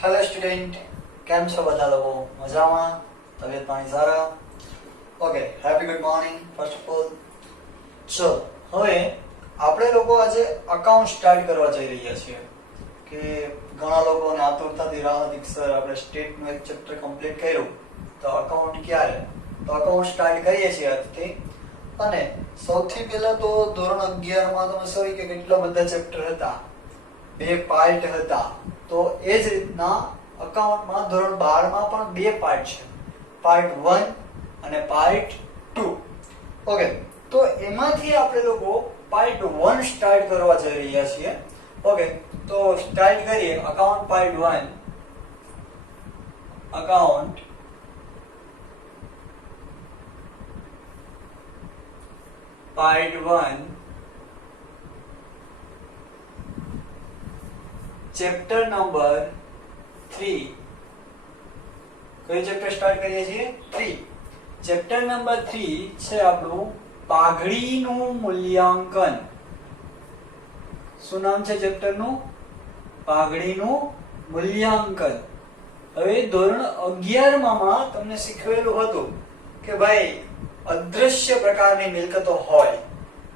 Hello student, કેમ છો બધા લોકો? મજામાં? તબિયત પાણી સારા? Okay, happy good morning first of all. ચલો, હવે આપણે લોકો આજે અકાઉન્ટ સ્ટાર્ટ કરવા જઈ રહ્યા છીએ. કે ઘણા લોકોને આતુરતાથી રાહ હતી કે સર આપણે સ્ટેટનું એક ચેપ્ટર કમ્પ્લીટ કર્યું, તો અકાઉન્ટ ક્યારે? તો અકાઉન્ટ સ્ટાર્ટ કરીએ છીએ આજથી. અને સૌથી પહેલા તો ધોરણ 11 માં તમે સોરી કે કેટલા બધા ચેપ્ટર હતા, 2 પાર્ટ હતા. તો એ જ રીતના અકાઉન્ટમાં ધોરણ 12 માં પણ 2 પાર્ટ છે, પાર્ટ 1 અને પાર્ટ 2. ઓકે, તો એમાંથી આપણે લોકો પાર્ટ 1 સ્ટાર્ટ કરવા જઈ રહ્યા છીએ. ઓકે, તો સ્ટાર્ટ કરીએ. Account part 1. Account part 1 chapter number 3. કયું ચેપ્ટર સ્ટાર્ટ કરીએ છીએ? 3. ચેપ્ટર નંબર 3 છે આપણું પાઘડીનું મૂલ્યાંકન. શું નામ છે ચેપ્ટરનું? પાઘડીનું મૂલ્યાંકન. હવે ધોરણ 11 માં તમને શીખવેલું હતું કે ભાઈ અદ્રશ્ય પ્રકારની મિલકતો હોય,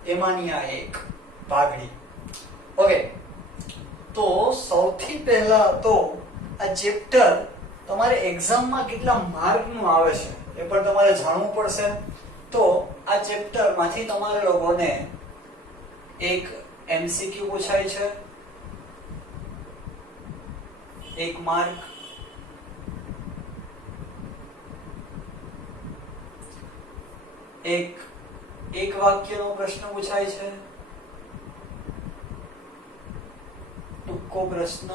એમાંની આ એક પાઘડી. ઓકે, તો સૌથી પહેલા તો આ ચેપ્ટર તમારે એક્ઝામમાં કેટલા માર્કનું આવે છે એ પણ તમારે જાણવું પડશે. તો આ ચેપ્ટર માંથી તમારે લોકોને એક એમસીક્યુ પૂછાય છે, 1 માર્ક. એક વાક્યનો પ્રશ્ન પૂછાય છે, ટૂંકો પ્રશ્ન,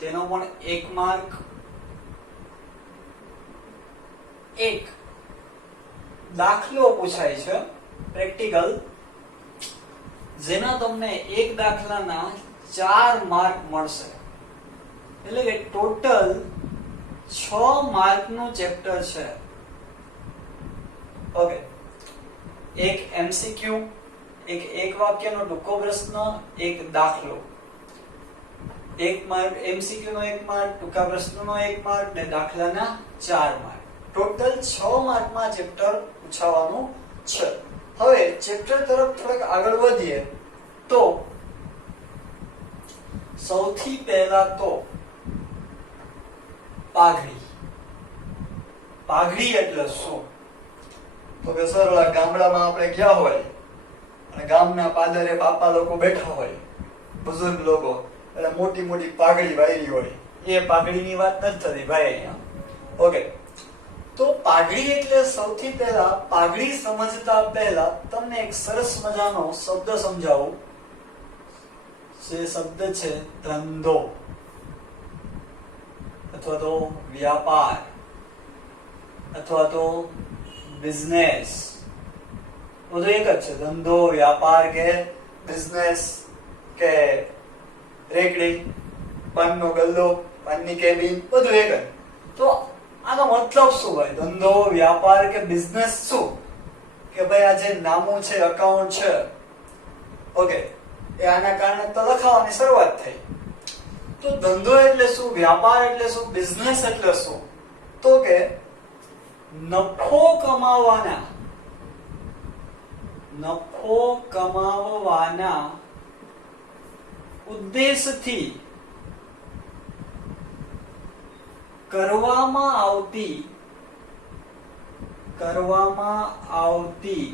તેનો પણ 1 માર્ક. એક દાખલો પૂછાય છે પ્રેક્ટિકલ, જેના તમને એક દાખલાના 4 માર્ક મળશે. એટલે કે ટોટલ 6 માર્કનું ચેપ્ટર છે. ઓકે, એક એમસીક્યુ, એક વાક્યનો ટૂંકો પ્રશ્ન, એક દાખલો. 1 માર્ક એમસીક્યુ નો 1 માર્ક, ટૂંકા પ્રશ્નનો 1 માર્ક ને દાખલાના 4 માર્ક. ટોટલ 6 માર્કમાં ચેપ્ટર પૂછાવાનું છે. હવે ચેપ્ટર તરફ થોડુંક આગળ વધીએ તો સૌથી પહેલા તો પાઘડી. પાઘડી એટલે શું? તો કે સર ગામડામાં આપણે ગયા હોય અને ગામના પાદરે બાપા લોકો બેઠા હોય, બુઝુર્ગ લોકો, એટલે મોટી મોટી પાઘડી વાયરી હોય. એ પાઘડીની વાત નથી થતી ભાઈ અહીંયા. ઓકે, તો પાઘડી એટલે સૌથી પહેલા પાઘડી સમજતા પહેલા તમને એક સરસ મજાનો શબ્દ સમજાવું. જે શબ્દ છે ધંધો અથવા તો વ્યાપાર અથવા તો બિઝનેસ. બધું એક જ છે, ધંધો, વ્યાપાર કે બિઝનેસ કે રેકડી, પાનનો ગલ્લો, પાનની કેબિન, બધું એક જ. તો આનો મતલબ શું ભાઈ? ધંધો, વ્યાપાર કે બિઝનેસ શું? કે ભાઈ આ જે નામું છે, અકાઉન્ટ છે, ઓકે, એ આના કારણે તો લખાવાની શરૂઆત થઈ. તો ધંધો એટલે શું? વ્યાપાર એટલે શું? બિઝનેસ એટલે શું? તો કે નફો કમાવવાના ઉદ્દેશથી કરવામાં આવતી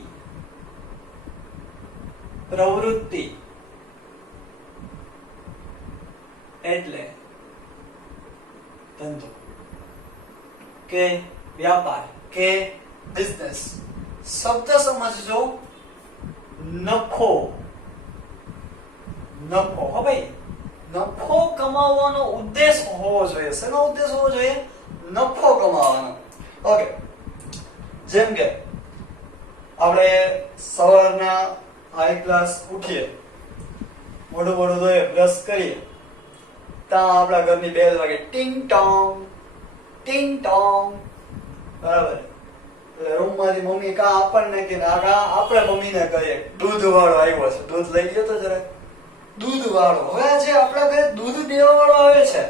પ્રવૃત્તિ એટલે ધંધો કે વ્યાપાર કે બિઝનેસ. શબ્દ સમજજો, નફો. નફો, હો ભાઈ, નફો કમાવવાનો ઉદ્દેશ હોવો જોઈએ. શેનો ઉદ્દેશ હોવો જોઈએ? નફો કમાવાનો. ઓકે, જેમ કે આપણે સવારના હાઈ ક્લાસ ઉઠીએ, મોઢું ધોઈએ, બ્રશ કરીએ, ત્યાં આપણા ઘરની બેલ વાગે, ટિંગ ટોંગ ટિંગ ટોંગ, બરાબર. એટલે રૂમમાંથી મમ્મી કા આપણને કે આપણે મમ્મીને કહીએ દૂધ વાળો આવ્યો છે, દૂધ લઈ ગયો તો જરા. દૂધ વાળો. હવે જે આપણા ઘરે દૂધ દેવા વાળો આવે છે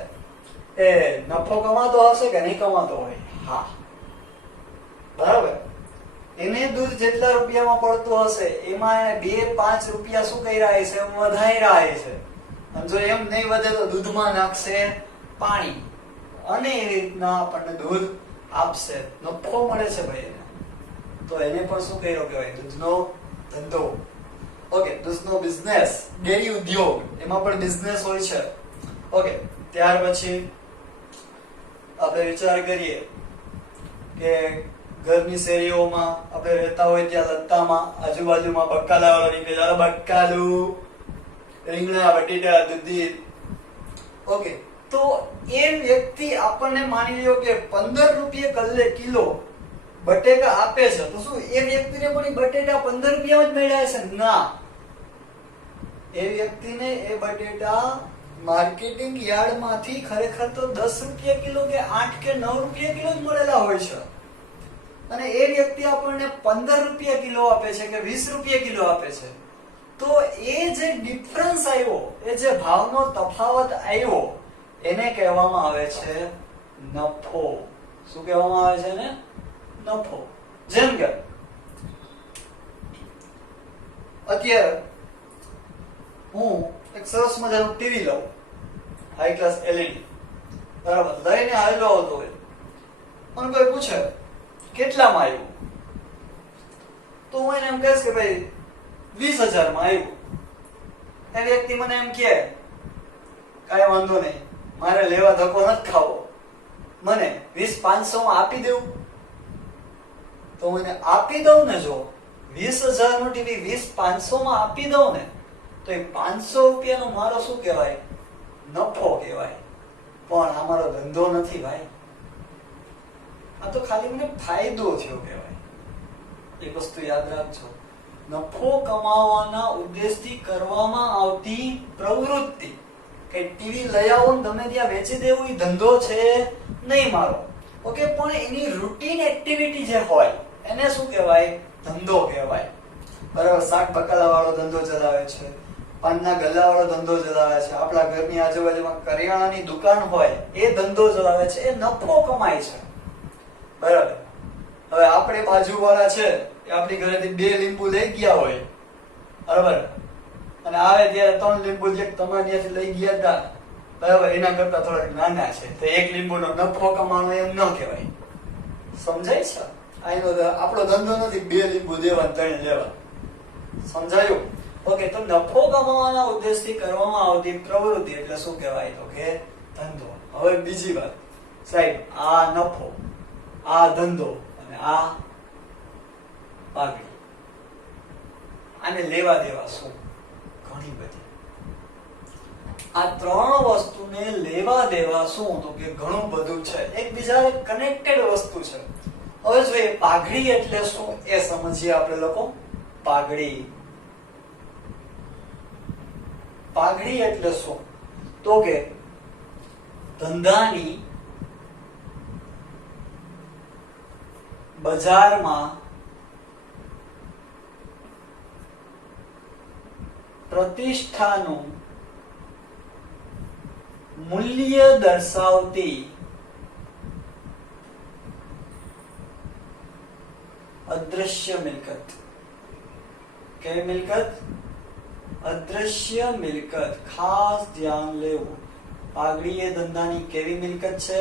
એ નફો કમાતો હશે કે નહીં કમાતો હોય? હા, બરાબર. એને દૂધ જેટલા રૂપિયામાં પડતું હશે એમાં 2-5 રૂપિયા શું કર્યા છે? વધાર્યા છે. અને જો એમ નહીં વધે તો દૂધમાં નાખશે પાણી અને એ રીતના આપણને દૂધ આપશે, નફો મળે છે ભાઈ એને. તો એને પણ શું કર્યો કહેવાય? દૂધનો ધંધો. ઓકે, દૂધનો બિઝનેસ, ડેરી ઉદ્યોગ, એમાં પણ બિઝનેસ હોય છે. ઓકે, ત્યાર પછી આપણે વિચાર કરીએ કે ઘરની શેરીઓમાં આપણે રહેતા હોય ત્યાં લત્તામાં આજુબાજુમાં બકાલા વાળો નીકળે, બકાલું, રીંગણા, બટેટા, દૂધી. ઓકે, તો એ વ્યક્તિ આપણને માની લ્યો કે 15 રૂપિયા કિલો બટેકા આપે છે, તો શું એ વ્યક્તિને પણ બટેટા 15 રૂપિયામાં જ મળ્યા છે? ના, એ વ્યક્તિને એ બટેટા માર્કેટિંગ યાર્ડ માંથી ખરેખર તો 10 રૂપિયા કિલો કે 8 કે 9 રૂપિયા કિલો જ મળેલા હોય છે. અને એ વ્યક્તિ આપણને 15 રૂપિયા કિલો આપે છે કે 20 રૂપિયા કિલો આપે છે. તો એ જે ડિફરન્સ આવ્યો, એ જે ભાવનો તફાવત આવ્યો, એને કહેવામાં આવે છે નફો. શું કહેવામાં આવે છે ને? નફો. જેમ કે અત્યારે હું એક સરસ મજાનું ટીવી લઉં, હાઈ ક્લાસ એલઈડી, બરાબર, લઈને આવેલો હતો હોય, મને કોઈ પૂછે કેટલામાં આવ્યું, તો હું એને એમ કહીશ કે ભાઈ 20,000 માં આવ્યું. એ વ્યક્તિ મને એમ કહે કાંઈ વાંધો નહીં, મારે લેવા ધક્કો નથી ખાવો, મને 20,500 માં આપી દેવું. તો હું એને આપી દઉં ને, જો 20,000 નું ટીવી 20,500 માં આપી દઉં ને, તો એ 500 રૂપિયાનો મારો શું કહેવાય? નફો કહેવાય. પણ આ મારો ધંધો નથી ભાઈ, આ તો ખાલી મને ફાયદો થયો કહેવાય. એક વસ્તુ યાદ રાખજો, નફો કમાવાના ઉદ્દેશથી કરવામાં આવતી પ્રવૃત્તિ કે ટીવી લઈ આવો ને તમે ત્યાં વેચી દેવું, એ ધંધો છે નહીં મારો. ઓકે, પણ એની રૂટીન એક્ટિવિટી જે હોય એને શું કહેવાય? ધંધો કહેવાય. બરાબર, શાક બકાલા વાળો ધંધો ચલાવે છે, પાનના ગલ્લા વાળો ધંધો ચલાવે છે, આપણા ઘરની આજુબાજુમાં કરિયાણાની દુકાન હોય એ ધંધો ચલાવે છે, એ નફો કમાય છે. બરાબર. હવે આપણે બાજુવાળા છે એ આપણી ઘરેથી 2 લીંબુ લઈ ગયા હોય, બરાબર, અને આવે ત્યારે 3 લીંબુ જે તમારે ત્યાંથી લઈ ગયા હતા, બરાબર, એના કરતા થોડાક નાના છે, તો 1 લીંબુનો નફો કમાવાનો એમ ન કહેવાય. સમજાય છે? આનો આપણો ધંધો નથી 2 લીંબુ દેવા 3 લેવા. સમજાયું? ઓકે, તો નફો કમાવાના ઉદ્દેશથી કરવામાં આવતી પ્રવૃત્તિ એટલે શું કહેવાય? તો કે ધંધો. હવે બીજી વાત, સાહેબ, આ નફો, આ ધંધો અને આ પાઘડી, આને લેવા દેવા શું? ઘણી બધી. આ 3 વસ્તુને લેવા દેવા શું? તો કે ઘણું બધું છે, એકબીજા કનેક્ટેડ વસ્તુ છે. હવે જોઈએ પાઘડી એટલે શું એ સમજીએ આપણે લોકો. પાઘડી, પાઘડી એટલે શું? તો કે ધંધાની બજારમાં પ્રતિષ્ઠાનું મૂલ્ય દર્શાવતી અદ્રશ્ય મિલકત. કેવી મિલકત? અદ્રશ્ય મિલકત. ખાસ ધ્યાન લેવું, પાઘડી એ ધંધાની કેવી મિલકત છે?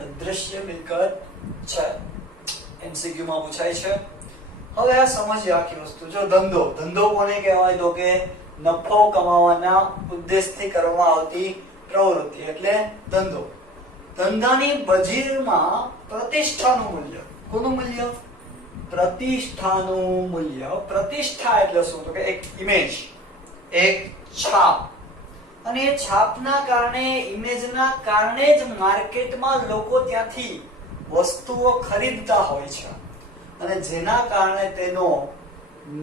અદ્રશ્ય મિલકત છે. એમસીક્યુ માં પૂછાય છે. હવે આ સમજીએ આખી વસ્તુ. જો ધંધો, ધંધો કોને કહેવાય? તો કે નફો કમાવાના ઉદ્દેશથી કરવામાં આવતી પ્રવૃત્તિ એટલે ધંધો. ધંધાની બજારમાં પ્રતિષ્ઠાનું મૂલ્ય. કોનું મૂલ્ય? પ્રતિષ્ઠાનું મૂલ્ય. પ્રતિષ્ઠા એટલે શું? તો કે એક ઇમેજ, એક છાપ. અને એ છાપના કારણે, ઇમેજના કારણે જ માર્કેટમાં લોકો ત્યાંથી વસ્તુઓ ખરીદતા હોય છે અને જેના કારણે તેનો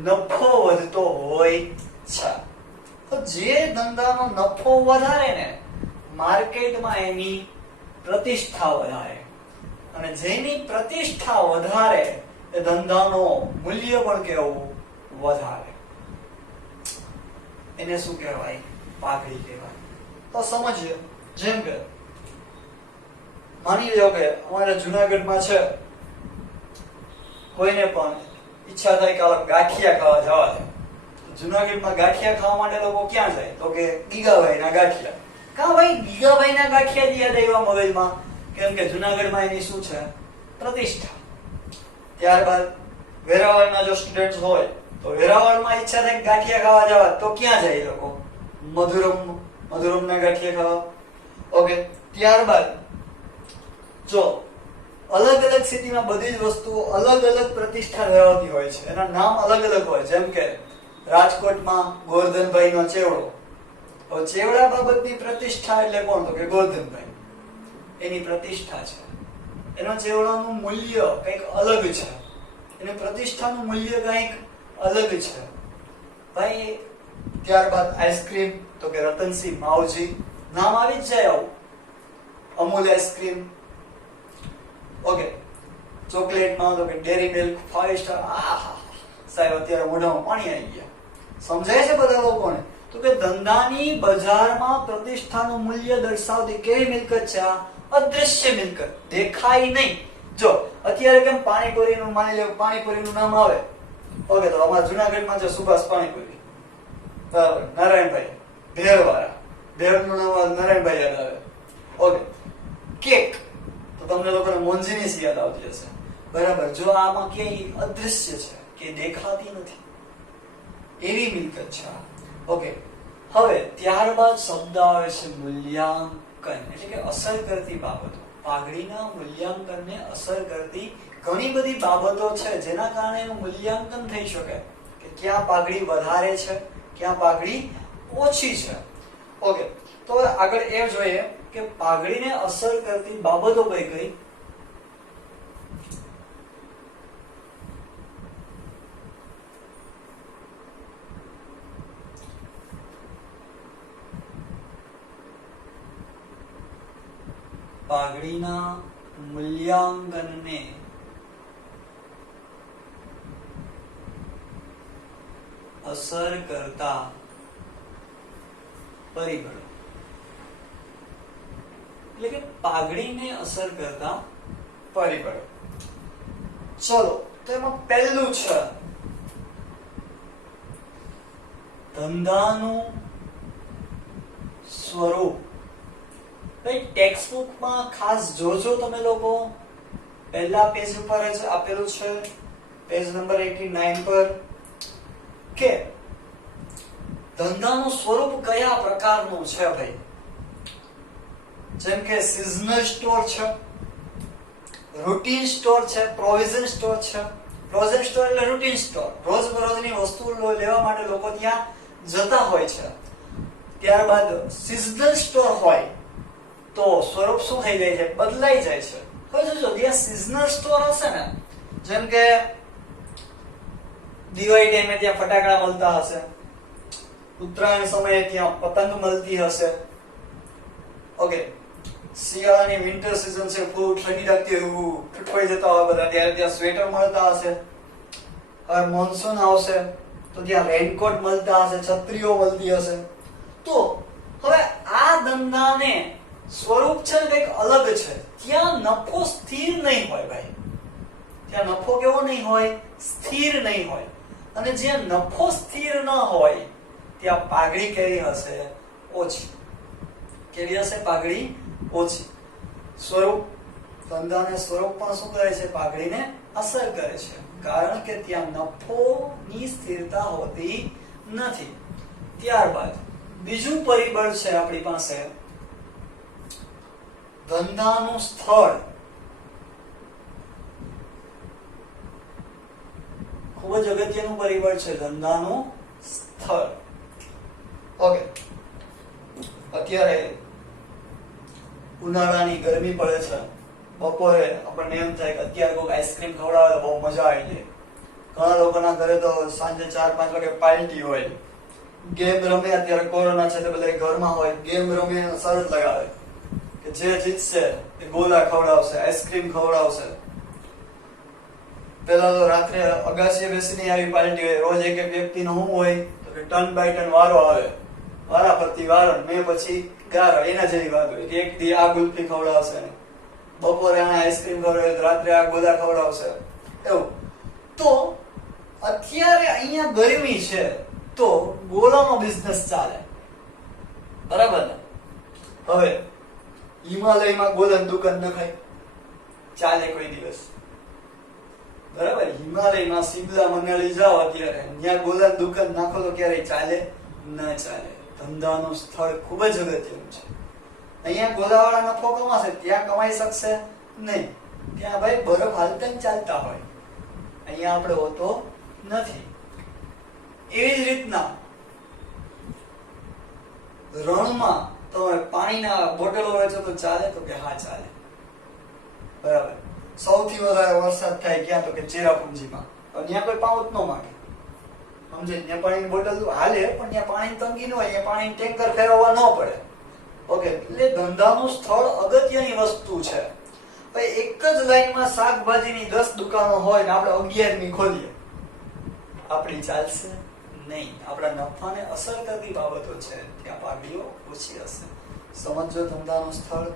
નફો વધતો હોય છે. તો જે ધંધાનો નફો વધારે ને, માર્કેટમાં એની પ્રતિષ્ઠા વધારે, અને જેની પ્રતિષ્ઠા વધારે એ ધંધાનો મૂલ્ય પણ કેવું? વધારે. એને શું કહેવાય? પાઘડી કહેવાય. તો સમજીએ. જેમ કે માની લો કે અમારે જુનાગઢમાં છે, કોઈને પણ ઈચ્છા થાય કે ગાંઠિયા ખાવા જવા છે. જુનાગઢમાં ગાંઠિયા ખાવા માટે લોકો ક્યાં જાય? તો કે ગીગાભાઈના ગાંઠિયા. કા ભાઈ ગીગાભાઈના ગાંઠિયા જ યાદ આવ્યા મગજમાં? કેમ કે જુનાગઢમાં એની શું છે? પ્રતિષ્ઠા. ત્યારબાદ વેરાવળના જો સ્ટુડન્ટ્સ હોય તો વેરાવળમાં ઈચ્છા થાય ગાંઠિયા ખાવા જવા, તો ક્યાં જાય લોકો? મધુરમના ગાંઠિયા ખાવા. ઓકે. ત્યારબાદ જો અલગ અલગ સિટીમાં બધી જ વસ્તુઓ અલગ અલગ પ્રતિષ્ઠા ધરાવતી હોય છે, એના નામ અલગ અલગ હોય. જેમ કે રાજકોટમાં ગોરધનભાઈનો ચેવડો. હવે ચેવડા બાબતની પ્રતિષ્ઠા એટલે કોણ? તો કે ગોરધનભાઈ. એની પ્રતિષ્ઠા છે. એનો ચેવડાનું મૂલ્ય કંઈક અલગ છે, એની પ્રતિષ્ઠાનું મૂલ્ય કંઈક અલગ છે ભાઈ. ત્યારબાદ આઈસ્ક્રીમ, તો કે રતનસિંહ માવજી. નામ આવી જ જાય આવું. અમૂલ આઈસ્ક્રીમ. ઓકે. ચોકલેટમાં તો કે ડેરી મિલ્ક, 5 સ્ટાર. આહા સાહેબ, અત્યારે મોઢામાં પાણી આવી ગયા. સમજાય છે બધા લોકોને? તો કે ધંધાની બજારમાં પ્રતિષ્ઠાનું મૂલ્ય દર્શાવતી કેવી મિલકત છે? આ અદ્રશ્ય મિલકત, દેખાય નહીં. જો અત્યારે કેમ પાણીપુરીનું, માની લો પાણીપુરીનું નામ આવે, ઓકે, તો અમારા જુનાગઢમાં છે સુભાષ પાણીપુરી, બરાબર, નારાયણભાઈ ભેળવાળા, ભેળનું નામ નારાયણભાઈ યાદ આવે. ઓકે. કેક, તો તમને લોકોને મોંજીનીસ યાદ આવતી હશે, બરાબર. જો આમાં ક્યાંય અદ્રશ્ય છે, કે દેખાતી નથી, એવી મિલકત છે. ઓકે. હવે ત્યારબાદ શબ્દ આવે છે મૂલ્યાંકન, એટલે કે અસર કરતી બાબતો. પાઘડીના મૂલ્યાંકનને અસર કરતી ઘણી બધી બાબતો છે, જેના કારણે એનું મૂલ્યાંકન થઈ શકે કે ક્યાં પાઘડી વધારે છે, ક્યાં પાઘડી ઓછી છે. ઓકે. તો આગળ એ જોઈએ કે પાઘડીને અસર કરતી બાબતો કઈ કઈ. પાઘડીના મૂલ્યાંકનને અસર કરતા પરિબળો, એટલે કે પાઘડીને અસર કરતા પરિબળો. ચલો, તો એમાં પહેલું છે ધંધાનું સ્વરૂપ. ટેક્સ્ટ બુકમાં ખાસ જોજો તમે લોકો, પહેલા પેજ ઉપર જ આપેલું છે, પેજ નંબર 89 પર, કે ધંધાનું સ્વરૂપ કયા પ્રકારનું છે ભાઈ. જેમ કે સિઝનલ સ્ટોર છે, રૂટીન સ્ટોર છે, પ્રોવિઝન સ્ટોર છે. પ્રોવિઝન સ્ટોર એટલે રૂટીન સ્ટોર, રોજબરોજની વસ્તુઓ લેવા માટે લોકો ત્યાં જતા હોય છે. ત્યારબાદ સિઝનલ સ્ટોર હોય તો સ્વરૂપ શું થઈ જાય છે? બદલાઈ જાય છે. હવે જોજો, જ્યાં સિઝનલ સ્ટોર હશે ને, જેમ કે દિવાળી ટાઈમે ત્યાં ફટાકડા મળતા હશે, ઉત્તરાયણ સમયે ત્યાં પતંગ મળતી હશે. ઓકે. શિયાળાની વિન્ટર સીઝન છે, ફૂલ ઠંડી લાગતી હોય, ઠઠવાઈ જતા હોય બધા, ત્યારે ત્યાં સ્વેટર મળતા હશે. હવે મોન્સૂન આવશે તો ત્યાં રેનકોટ મળતા હશે, છત્રીઓ મળતી હશે. તો હવે આ ધંધાને સ્વરૂપ છે કંઈક અલગ છે. ત્યાં નફો સ્થિર નહીં હોય ભાઈ, ત્યાં નફો કેવો નહીં હોય? સ્થિર નહીં હોય. અને જ્યાં નફો સ્થિર ન હોય ત્યાં પાઘડી કેવી હશે? ઓછી. કેવી હશે પાઘડી? ઓછી. સ્વરૂપ, ધંધાને સ્વરૂપ પણ શું કરે છે? પાઘડીને અસર કરે છે, કારણ કે ત્યાં નફોની સ્થિરતા હોતી નથી. ત્યારબાદ બીજું પરિબળ છે આપણી પાસે ધંધાનું સ્થળ. ખૂબ જ અગત્યનું પરિબળ છે ધંધાનું સ્થળ. ઓકે. અત્યારે ઉનાળાની ગરમી પડે છે, બપોરે આપણને એમ થાય કે અત્યારે કોઈ આઈસ્ક્રીમ ખવડાવે તો બહુ મજા આવી જાય. ઘણા લોકોના ઘરે તો સાંજે 4-5 વાગે પાર્ટી હોય, ગેમ રમે. અત્યારે કોરોના છે તો બધા ઘરમાં હોય, ગેમ રમે, શરત લગાવે કે જે જીતશે એ ગોલા ખવડાવશે, આઈસ્ક્રીમ ખવડાવશે. પેલા તો રાત્રે અગાસીએ બેસીને આવી પાર્ટી હોય. રોજ એક એક વ્યક્તિનો શું હોય તો કે ટર્ન બાય ટર્ન વારો આવે, વારા ફરતી વારણ, મેં પછી ગારો, એના જેવી વાત હોય. એક દી આ ગુલ્ફી ખવડાવશે, બપોરે આ આઈસ્ક્રીમ ખવડાવશે, રાત્રે આ ગોદા ખવડાવશે, એવું. તો અત્યારે અહીંયા ગરમી છે તો ગોલાનો બિઝનેસ ચાલે, બરાબર ને? હવે હિમાલયમાં ગોલાની દુકાન નખાય, ચાલે કોઈ દિવસ? બરાબર. હિમાલયમાં સિમલા મનાલી જાઓ અત્યારે, ત્યાં ગોલાની દુકાન નાખો તો ક્યારેય ચાલે? ના ચાલે. ધંધાનું સ્થળ ખૂબ જ અગત્યનું છે. અહીંયા ગોલાવાળા નફો કમાશે, ત્યાં કમાઈ શકશે નહીં. ત્યાં ભાઈ બરફ હાલતા ચાલતા હોય, અહીંયા આપણે હોતો નથી. એવી જ રીતના રણમાં તમે પાણીના બોટલો વેચો તો ચાલે? તો કે હા ચાલે, બરાબર. સૌથી વધારે વરસાદ થાય ક્યાં? તો કે ચેરાપુંજીમાં. ત્યાં કોઈ પાઉચ ન માંગે, સમજે? ત્યાં પાણીની બોટલ હાલે, પણ ત્યાં પાણીની તંગી ન હોય, ત્યાં પાણીની ટેન્કર ફેરવવા ન પડે. ઓકે, એટલે ધંધાનું સ્થળ અગત્યની વસ્તુ છે. ભાઈ એક જ લાઈનમાં શાકભાજીની 10 દુકાનો હોય ને આપણે 11મી ખોલીએ, આપણી ચાલશે નહીં. આપણા નફાને અસર કરતી બાબતો છે, ત્યાં પાઘડીઓ ઓછી હશે. સમજો ધંધાનું સ્થળ.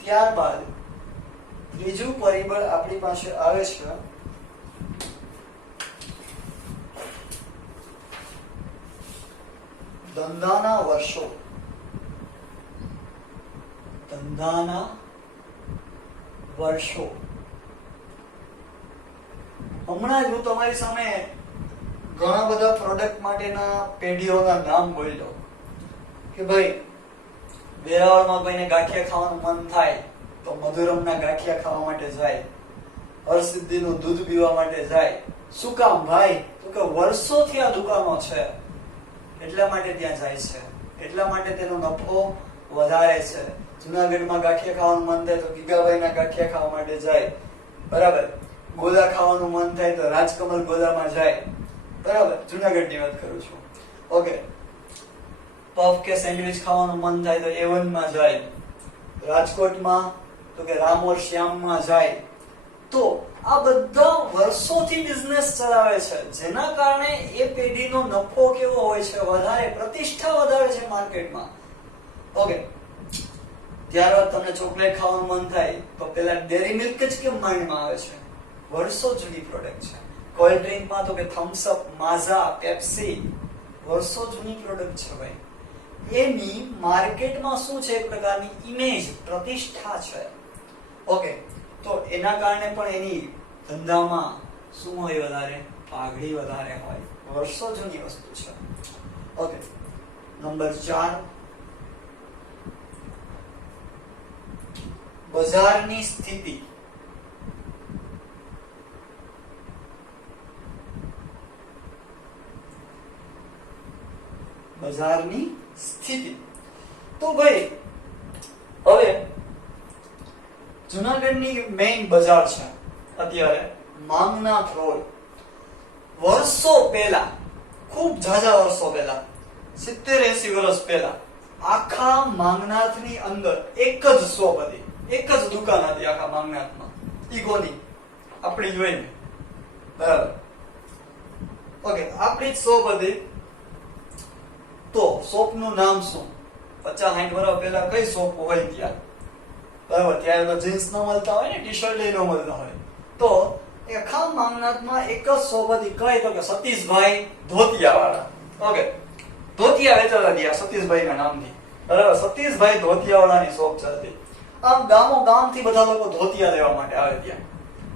ત્યારબાદ ત્રીજું પરિબળ આપણી પાસે આવે છે ધંધાના વર્ષો. ધંધાના વર્ષો. હમણાં જ હું તમારી સામે ઘણા બધા પ્રોડક્ટ માટેના પેઢીઓના નામ બોલ્યો કે ભાઈ વેરાવળમાં કોઈને ગાંઠિયા ખાવાનું મન થાય તો મધુરમના ગાંઠિયા ખાવા માટે જાય, હરસિદ્ધિનું દૂધ પીવા માટે જાય. શું કામ ભાઈ? તો કે વર્ષોથી આ દુકાનો છે, એટલા માટે ત્યાં જાય છે, એટલા માટે તેનો નફો વધારે છે. જુનાગઢમાં ગાંઠિયા ખાવાનું મન થાય તો ગીગાભાઈના ગાંઠિયા ખાવા માટે જાય, બરાબર. ગોદા ખાવાનું મન થાય તો રાજકમલ ગોદામાં જાય, બરાબર. જુનાગઢની વાત કરું છું. ઓકે. પફ કે સેન્ડવિચ ખાવાનું મન થાય તો A1 માં જાય, રાજકોટમાં તો કે રામોર શ્યામમાં જાય. તો આ બધા વર્ષોથી બિઝનેસ ચલાવે છે, જેના કારણે એ પેઢીનો નફો કેવો હોય છે? વધારે, પ્રતિષ્ઠા વધારે છે માર્કેટમાં. ઓકે. ત્યારબાદ તમને ચોકલેટ ખાવાનું મન થાય તો પેલા ડેરી મિલ્ક જ કેમ માઇન્ડમાં આવે છે? વર્ષો જૂની પ્રોડક્ટ છે. કોલ્ડ ડ્રિંકમાં તો કે થમ્સ અપ, માઝા, પેપ્સી, વર્ષો જૂની પ્રોડક્ટ છે ભાઈ. એની માર્કેટમાં શું છે? એક પ્રકારની ઇમેજ, પ્રતિષ્ઠા છે. ઓકે. તો એના કારણે પણ એની ધંધામાં શું હોય? વધારે પાઘડી વધારે હોય, વર્ષો જૂની વસ્તુ છે. ઓકે. નંબર 4, બજારની સ્થિતિ. બજારની સ્થિતિ. તો ભાઈ હવે જુનાગઢની મેઇન બજાર છે અત્યારે માંગનાથ રોડ. વર્ષો પહેલા, ખૂબ ઝાઝા વર્ષો પહેલા, 70-80 વર્ષ પહેલા આખા માંગનાથની અંદર એક જ શોપ હતી, એક જ દુકાન હતી આખા માંગનાથમાં. ઈગોની આપણી જોઈને, બરાબર. ઓકે. આપણી જ શોપ હતી. તો શોપનું નામ શું? 50-60 વર્ષ પહેલા કઈ શોપ હોય ત્યાં? બરાબર. ત્યારે તો જીન્સ ન મળતા હોય ને, ટી શર્ટ ન મળતા હોય. તો આખા માંગનાથમાં એક જ શોપ હતી. કઈ? તો કે સતીશભાઈ ધોતિયા વાળા. ઓકે. ધોતિયા વેચાતા ત્યાં સતીશભાઈના નામથી, બરાબર. સતીશભાઈ ધોતિયા વાળાની શોપ ચાલતી. આમ ગામો ગામથી બધા લોકો ધોતિયા લેવા માટે આવે ત્યાં,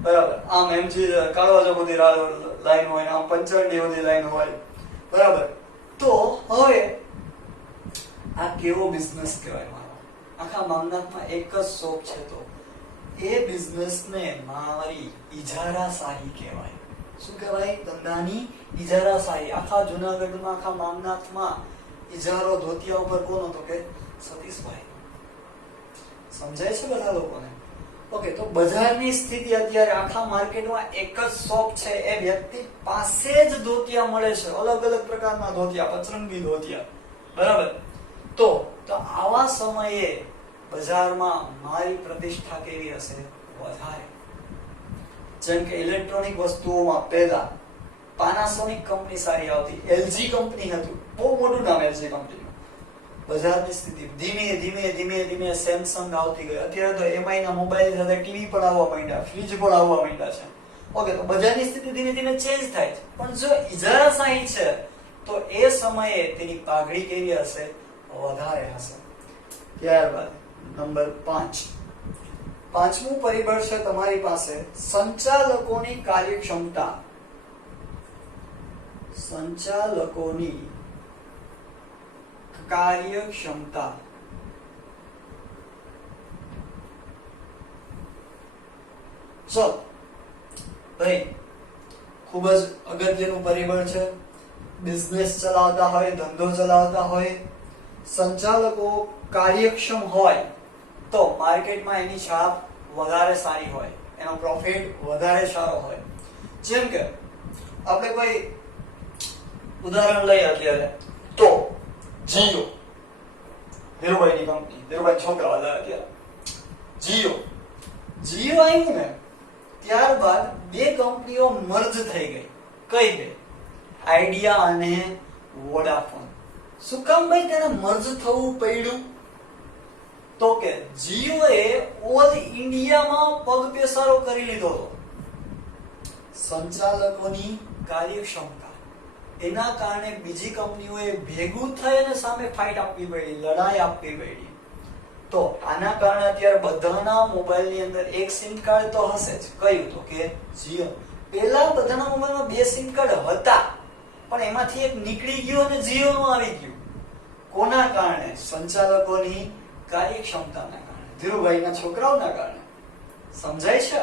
બરાબર. આમ એમજી કાળવા ચોકથી લાઈન હોય, આમ પંચરડી સુધી લાઈન હોય, બરાબર. તો હવે આ કેવો બિઝનેસ કહેવાય મારો? આખા માંગનાથમાં એક જ શોપ છે તો એ બિઝનેસને મારી ઇજારાશાહી કહેવાય. શું કહેવાય? ધંધાની ઇજારાશાહી. આખા જુનાગઢમાં, આખા માંગનાથમાં ઇજારો ધોતિયા ઉપર કોનો? તો કે સતીશભાઈ. સમજાય છે બધા લોકોને? ઓકે. તો બજારની સ્થિતિ અત્યારે આખા માર્કેટમાં એક જ શોપ છે, એ વ્યક્તિ પાસે જ ધોતિયા મળે છે, અલગ અલગ પ્રકારના ધોતિયા, પચરંગી ધોતિયા, બરાબર. તો આવા સમયે બજારમાં મારી પ્રતિષ્ઠા કેવી હશે? વધારે. જેમ કે ઇલેક્ટ્રોનિક વસ્તુઓમાં પહેલા પાનાસોનિક કંપની સારી આવતી, LG કંપની હતું, બહુ મોટું નામ LG કંપનીનું. બજારની સ્થિતિ ધીમે ધીમે ધીમે ધીમે સેમસંગ આવતી ગઈ, અત્યારે તો એમઆઈ ના મોબાઈલ સાથે ટીવી પણ આવવા માંડ્યા, ફ્રીજ પણ આવવા માંડ્યા છે. ઓકે, તો બજારની સ્થિતિ ધીમે ધીમે ચેન્જ થાય છે. પણ જો ઇજારાશાહી છે તો એ સમયે તેની પાઘડી કેવી હશે? વધારે હશે. ત્યારબાદ નંબર 5, પાંચમું પરિબળ છે તમારી પાસે સંચાલકોની કાર્યક્ષમતા. સંચાલકોની કાર્યક્ષમતા. ચલો ભાઈ, ખૂબ જ અગત્યનું પરિબળ છે. બિઝનેસ ચલાવતા હોય, ધંધો ચલાવતા હોય, સંચાલકો કાર્યક્ષમ હોય તો માર્કેટમાં એની છાપ વધારે સારી હોય, એનો પ્રોફિટ વધારે સારો હોય. જેમ કે આપણે કોઈ ઉદાહરણ લઈએ અત્યારે તો જીઓ, ધીરુભાઈની કંપની, ધીરુભાઈ છોકરા હતા અત્યારે જીઓ આવ્યું ને ત્યારબાદ બે કંપનીઓ મર્જ થઈ ગઈ. કઈ બે? આઈડિયા અને વોડાફોન. શું કામ ભાઈ તેને મર્જ થવું પડ્યું? તો કે જીઓએ ઓલ ઇન્ડિયામાં પગ પેસારો કરી લીધો હતો. સંચાલકોની કાર્યક્ષમતા, એના કારણે બીજી કંપનીઓએ ભેગું થઈ અને સામે ફાઇટ આપવી પડી, લડાઈ આપવી પડી. તો આના કારણે અત્યારે બધાના મોબાઈલની અંદર એક સિમ કાર્ડ તો હશે જ. કયું? તો કે જીઓ. પહેલા બધાના મોબાઈલમાં બે સિમ કાર્ડ હતા, પણ એમાંથી એક નીકળી ગયું અને જીઓ નું આવી ગયું. કોના કારણે? સંચાલકોની કાર્યક્ષમતાના કારણે, ધીરુભાઈના છોકરાઓના કારણે. સમજાય છે?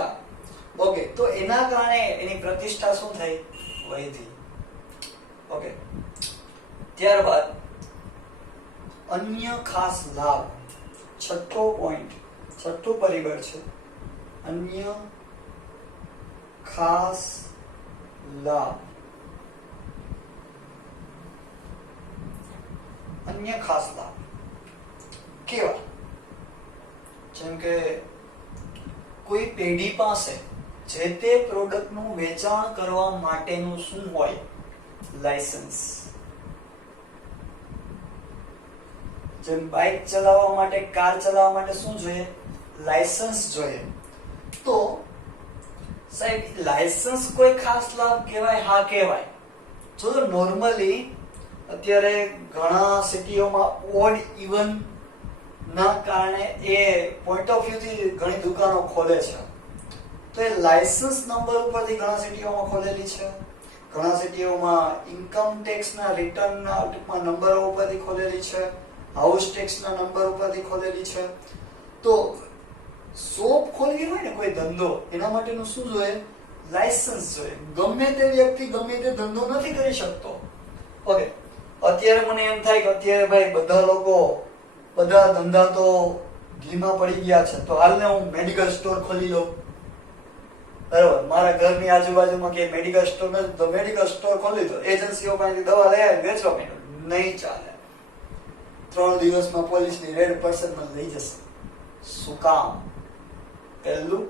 ઓકે, તો એના કારણે એની પ્રતિષ્ઠા શું થઈ? વધી. ઓકે, ત્યારબાદ અન્ય ખાસ લાભ. છઠ્ઠો પોઈન્ટ, છઠ્ઠું પરિબળ છે અન્ય ખાસ લાભ. અન્ય ખાસ લાભ કેવા? જેમ કે કોઈ પેઢી પાસે જે તે પ્રોડક્ટનું વેચાણ કરવા માટેનું શું હોય? લાયસન્સ. જેમ બાઇક ચલાવવા માટે, કાર ચલાવવા માટે શું જોઈએ? લાયસન્સ જોઈએ. તો સાહેબ લાયસન્સ કોઈ ખાસ લાભ કહેવાય? હા કહેવાય. જો નોર્મલી અત્યારે ઘણા સિટીઓમાં ઓડ ઇવન ના કારણે એ પોઈન્ટ ઓફ વ્યૂ થી ઘણી દુકાનો ખોલે છે. તો એ લાયસન્સ નંબર ઉપરથી ઘણા સિટીઓમાં ખોલેલી છે. ઘણા સિટીઓમાં ઇન્કમ ટેક્સના રિટર્નના નંબરો ઉપરથી ખોલેલી છે. હાઉસ ટેક્સના નંબર ઉપરથી ખોલેલી છે. તો શોપ ખોલવી હોય ને કોઈ ધંધો, એના માટેનું શું જોઈએ? લાયસન્સ જોઈએ. ગમે તે વ્યક્તિ ગમે તે ધંધો નથી કરી શકતો. ઓકે, અત્યારે મને એમ થાય કે અત્યારે ભાઈ બધા લોકો, બધા ધંધા તો ઘીમાં પડી ગયા છે, તો હાલને હું મેડિકલ સ્ટોર ખોલી લઉં. બરાબર, મારા ઘરની આજુબાજુમાં કે મેડિકલ સ્ટોર નથી તો મેડિકલ સ્ટોર ખોલી દો. એજન્સીઓ પાસેથી દવા લઈ આવી વેચવા માંડો. નહીં ચાલે. 3 દિવસમાં પોલીસની રેડ પર્સનમાં લઈ જશે. શું કામ? પહેલું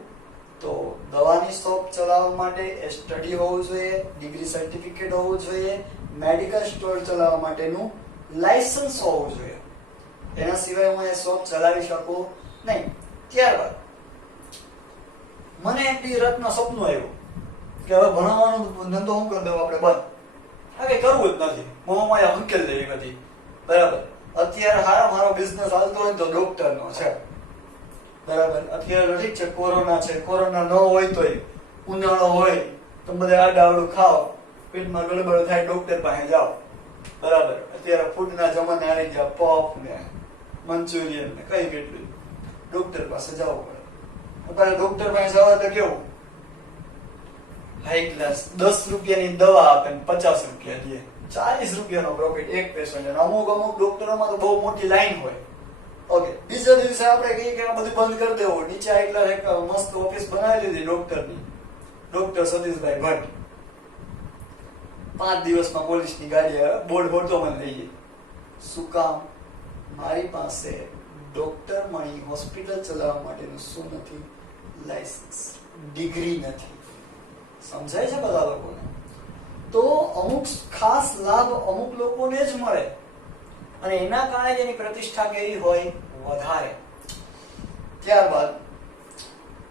તો દવાની શોપ ચલાવવા માટે સ્ટડી હોવું જોઈએ, ડિગ્રી સર્ટિફિકેટ હોવું જોઈએ, મેડિકલ સ્ટોર ચલાવવા માટેનું લાયસન્સ હોવું જોઈએ. એના સિવાય હું એ શોપ ચલાવી શકું નહીં. ત્યારબાદ મને એક રાતના સપનું આવ્યું કે હવે ભણાવવાનો ધંધો હું કરી દઉં આપણે બંધ. હવે કરવું જ નથી, મોમાં હંકેલ લેવી બધી. બરાબર, અત્યારે મારો બિઝનેસ હાલતો હોય તો ડોક્ટરનો છે. બરાબર, અત્યારે ઠીક છે કોરોના છે, કોરોના ન હોય તોય ઉનાળો હોય તો બધા આડાવડું ખાઓ, પેટમાં ગડબડ થાય ડોક્ટર પાસે જાઓ. બરાબર, અત્યારે ફૂડના જમાને આવી ગયા, પફ ને મંચુરિયન ને કઈ કેટલું ડોક્ટર પાસે જવું પડે. અત્યારે ડોક્ટર પાસે જવા તો કેવું હાઈ ક્લાસ, 10 રૂપિયાની દવા આપે 50 રૂપિયા દે, 40 રૂપિયાનો પ્રોફિટ એક પેશન્ટ. અમુક ડોક્ટરોમાં તો બહુ મોટી લાઈન હોય. ઓકે, બીજા દિવસે આપણે કહીએ કે આ બધું બંધ કરી દેવું. નીચે એટલા એક મસ્ત ઓફિસ બનાવી લીધી ડોક્ટરની, ડોક્ટર સતીશભાઈ ભટ્ટ. 5 દિવસમાં પોલીસની ગાડી બોર્ડ ફોટો મને લઈ ગઈ. શું કામ? મારી પાસે ડોક્ટર મણી હોસ્પિટલ ચલાવવા માટેનું શું નથી? લાયસન્સ, ડિગ્રી નથી. સમજાય છે બધા લોકોને? તો અમુક ખાસ લાભ અમુક લોકોને જ મળે. અને એના કારણે તેની પ્રતિષ્ઠા કેવી હોય? વધારે. ત્યારબાદ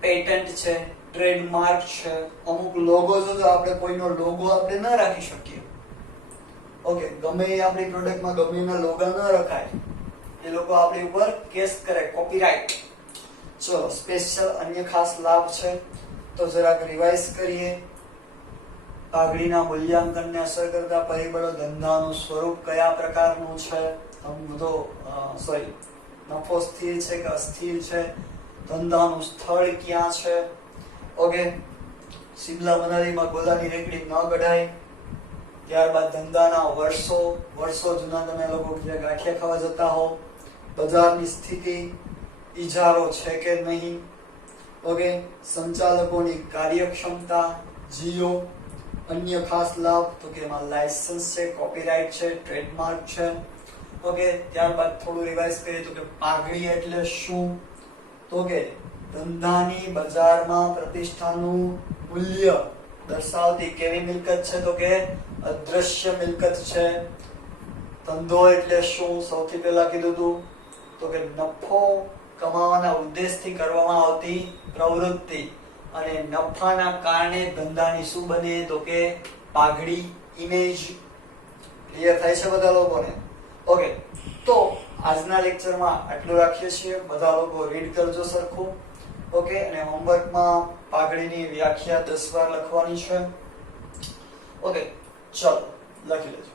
પેટન્ટ છે, ટ્રેડમાર્ક છે, અમુક લોગો જો આપણે કોઈનો લોગો આપણે ન રાખી શકીએ. ઓકે, ગમે એ આપણી પ્રોડક્ટમાં ગમે એના લોગો ન રખાય, એ લોકો આપણી ઉપર કેસ કરે, કોપીરાઇટ. ચલો, સ્પેશિયલ અન્ય ખાસ લાભ છે તો જરાક રિવાઇઝ કરીએ. પાઘડીના મૂલ્યાંકનને અસર કરતા પરિબળો, ધંધાનું સ્વરૂપ કયા પ્રકારનું છે, નફો સ્થિર છે કે અસ્થિર છે, ધંધાનું સ્થળ ક્યાં છે. ઓકે, સિમલા મનાલીમાં ગોલાની રેકડી ન કઢાય. ત્યારબાદ ધંધાના વર્ષો જૂના તમે લોકો ગાંઠિયા ખાવા જતા હો. બજારની સ્થિતિ, ઇજારો છે કે નહીં. ઓકે, સંચાલકોની કાર્યક્ષમતા, જીઓ. અન્ય ખાસ લાભ તો કે એમાં લાયસન્સ છે, કોપીરાઇટ છે, ટ્રેડમાર્ક છે. ઓકે, ત્યારબાદ થોડું રિવાઇઝ કરીએ તો કે પાઘડી એટલે શું? તો કે ધંધાની બજારમાં પ્રતિષ્ઠાનું મૂલ્ય દર્શાવતી કેવી મિલકત છે? તો કે અદ્રશ્ય મિલકત છે. ધંધો એટલે શું? સૌથી પહેલા કીધું હતું તો કે નફો કમાવાના ઉદ્દેશથી કરવામાં આવતી પ્રવૃત્તિ, અને નફાના કારણે ધંધાની શું બને? તો કે પાઘડી, ઇમેજ. ક્લિયર થાય છે બધા લોકોને? ઓકે, તો આજના લેક્ચરમાં આટલું રાખીએ છીએ. બધા લોકો રીડ કરજો સરખું. ઓકે, અને હોમવર્કમાં પાઘડીની વ્યાખ્યા 10 વાર લખવાની છે. ઓકે, ચલો લખી લેજો.